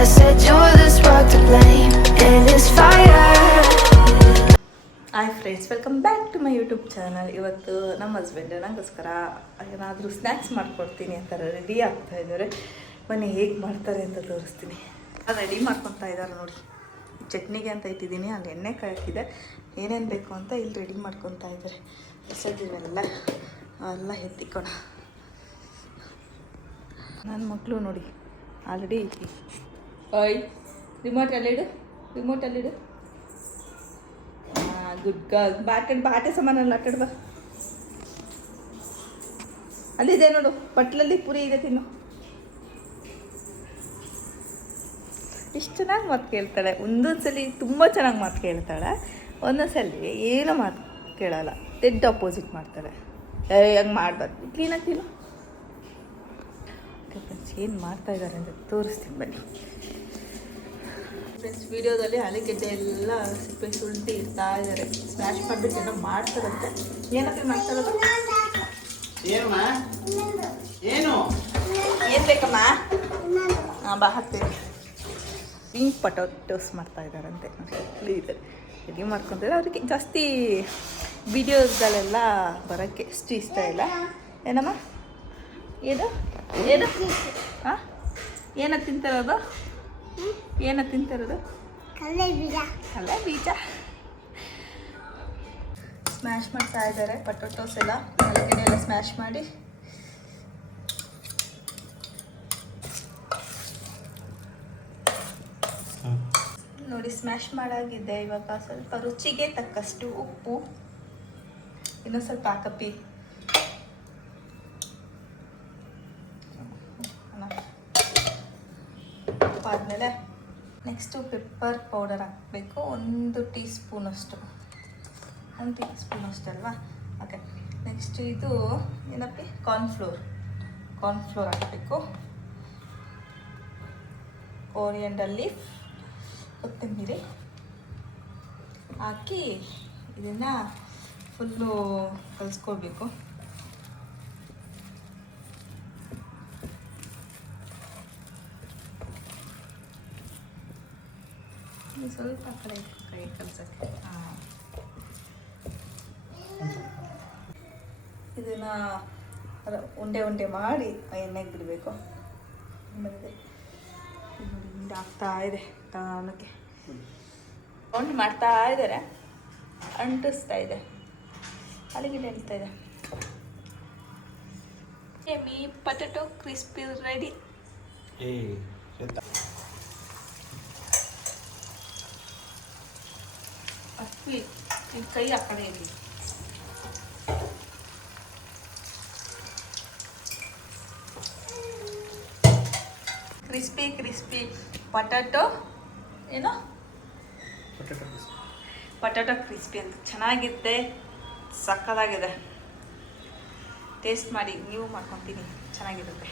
I said you're the spark to blame in this fire. Hi friends, welcome back to my YouTube channel. ಇವತ್ತು ನಮ್ಮ husband ನನಗೋಸ್ಕರ ಏನಾದರೂ snacks ಮಾಡ್ಕೊಡ್ತೀನಿ ಅಂತ ready ಆಗ್ತಾ ಇದ್ದಾರೆ. ಬನ್ನಿ ಹೇಗೆ ಮಾಡ್ತಾರೆ ಅಂತ ತೋರಿಸ್ತೀನಿ. ರೆಡಿ ಮಾಡ್ಕೊತಾ ಇದ್ದಾರೆ ನೋಡಿ. ಚಟ್ನಿಗೆ ಅಂತ ಇಟ್ಟಿದ್ದೀನಿ, ಅಲ್ಲಿ ಎಣ್ಣೆ ಕಾಯಕ್ಕಿದೆ. ಏನೇನು ಬೇಕು ಅಂತ ಇಲ್ಲಿ ರೆಡಿ ಮಾಡ್ಕೊತಾ ಇದ್ದಾರೆ. ಎಸೆದಿವೆಲ್ಲ ಎಲ್ಲ ಎತ್ತಿಕೋಣ. ನನ್ನ ಮಕ್ಕಳು ನೋಡಿ ಆಲ್ರೆಡಿ ಓಯ್ ರಿಮೋಟ್ ಅಲ್ಲಿಡು, ರಿಮೋಟ್ ಅಲ್ಲಿಡು. Good girl. ಬಾಟೆ ಸಾಮಾನಲ್ಲ ಆಟಾಡ್ ಬಾ. ಅಲ್ಲಿದೆ ನೋಡು, ಬಟ್ಲಲ್ಲಿ ಪುರಿ ಇದೆ, ತಿನ್ನು. ಇಷ್ಟು ಚೆನ್ನಾಗಿ ಮಾತು ಕೇಳ್ತಾಳೆ. ಒಂದೊಂದ್ಸಲಿ ತುಂಬ ಚೆನ್ನಾಗಿ ಮಾತು ಕೇಳ್ತಾಳೆ, ಒಂದೊಂದ್ಸಲಿ ಏನೋ ಮಾತು ಕೇಳಲ್ಲ, ಡೆಡ್ ಅಪೋಸಿಟ್ ಮಾಡ್ತಾಳೆ. ಹಂಗೆ ಮಾಡಬಾರ್ದು, ಕ್ಲೀನಾಗಿ ತಿನ್ನು. ಓಕೆ ಫ್ರೆಂಡ್ಸ್, ಏನು ಮಾಡ್ತಾ ಇದ್ದಾರೆ ಅಂತ ತೋರಿಸ್ತೀನಿ ಬನ್ನಿ. ಫ್ರೆಂಡ್ಸ್, ವಿಡಿಯೋದಲ್ಲಿ ಆಲೂಗೆಡ್ಡೆ ಎಲ್ಲ ಸಿಪ್ಪೆ ಸುಳ್ಳಿ ಇರ್ತಾ ಇದ್ದಾರೆ. ಸ್ಮ್ಯಾಶ್ ಮಾಡಿಬಿಟ್ಟು ಏನೋ ಮಾಡ್ತಾರಂತೆ. ಏನಪ್ಪ ಮಾಡ್ತಾರದು? ಏನು ಬೇಕಮ್ಮ? ಹಾಂ, ಬಾ ಹಾಕ್ತೀನಿ. ಪಿಂಕ್ ಪೊಟೊಟೋಸ್ ಮಾಡ್ತಾ ಇದ್ದಾರಂತೆ. ಇದೆ ರೆಡಿ ಮಾಡ್ಕೊತಾರೆ. ಅವ್ರಿಗೆ ಜಾಸ್ತಿ ವಿಡಿಯೋಸ್ಗಳೆಲ್ಲ ಬರೋಕ್ಕೆ ಎಷ್ಟು ಇಷ್ಟ ಇಲ್ಲ. ಏನಮ್ಮ ಏನು ಏನು ಹಾಂ, ಏನ ತಿಂತಿರೋದು? ಏನ ತಿಂತಿರೋದು? ಕಡಲೆ ಬೀಜ. ಸ್ಮ್ಯಾಶ್ ಮಾಡ್ತಾ ಇದ್ದಾರೆ ಪೊಟೊಟೋಸ್ ಎಲ್ಲ, ಆಲೂಗಡ್ಡೆ ಎಲ್ಲ ಸ್ಮ್ಯಾಶ್ ಮಾಡಿ. ನೋಡಿ, ಸ್ಮ್ಯಾಶ್ ಮಾಡಾಗಿದೆ. ಇವಾಗ ಸ್ವಲ್ಪ ರುಚಿಗೆ ತಕ್ಕಷ್ಟು ಉಪ್ಪು, ಇನ್ನೊಂದು ಸ್ವಲ್ಪ ಹಾಕಪ್ಪಿ. ಆದಮೇಲೆ ನೆಕ್ಸ್ಟು ಪೆಪ್ಪರ್ ಪೌಡರ್ ಹಾಕಬೇಕು. 1 ಟೀ ಸ್ಪೂನಷ್ಟು, 1 ಟೀ ಸ್ಪೂನಷ್ಟು ಅಲ್ವಾ? ಓಕೆ. ನೆಕ್ಸ್ಟು ಇದು ಏನಪ್ಪಿ, ಕಾರ್ನ್ಫ್ಲೋರ್ ಹಾಕಬೇಕು. ಕೊರಿಯಂಡರ್ ಲೀಫ್, ಕೊತ್ತಂಬರಿ ಹಾಕಿ ಇದನ್ನು ಫುಲ್ಲು ಕಲಿಸ್ಕೊಳ್ಬೇಕು. ಸ್ವಲ್ಪ ಕಡೆ ಕೈ ಕಲಸಕ್ಕೆ. ಇದನ್ನು ಉಂಡೆ ಮಾಡಿ ಎಣ್ಣೆಗೆ ಬಿಡಬೇಕು. ಆಮೇಲೆ ಇದು ಆಗ್ತಾ ಇದೆ ತಾನಕ್ಕೆ. ರೌಂಡ್ ಮಾಡ್ತಾ ಇದ್ದಾರೆ, ಅಂಟಿಸ್ತಾ ಇದೆ, ಅಲ್ಲಿಗೆ ಅಂಟ್ತಾ ಇದೆ. Me potato crispy ready. ಈ ಕೈ ಆ ಕಡೆ ಇರಲಿ. ಕ್ರಿಸ್ಪಿ ಪೊಟೆಟೊ ಏನು ಪೊಟೆಟೊ ಕ್ರಿಸ್ಪಿ ಅಂತ ಚೆನ್ನಾಗಿದೆ, ಸಕ್ಕತ್ತಾಗಿದೆ. ಟೇಸ್ಟ್ ಮಾಡಿ, ನೀವು ಮಾಡ್ಕೊತೀನಿ, ಚೆನ್ನಾಗಿರುತ್ತೆ.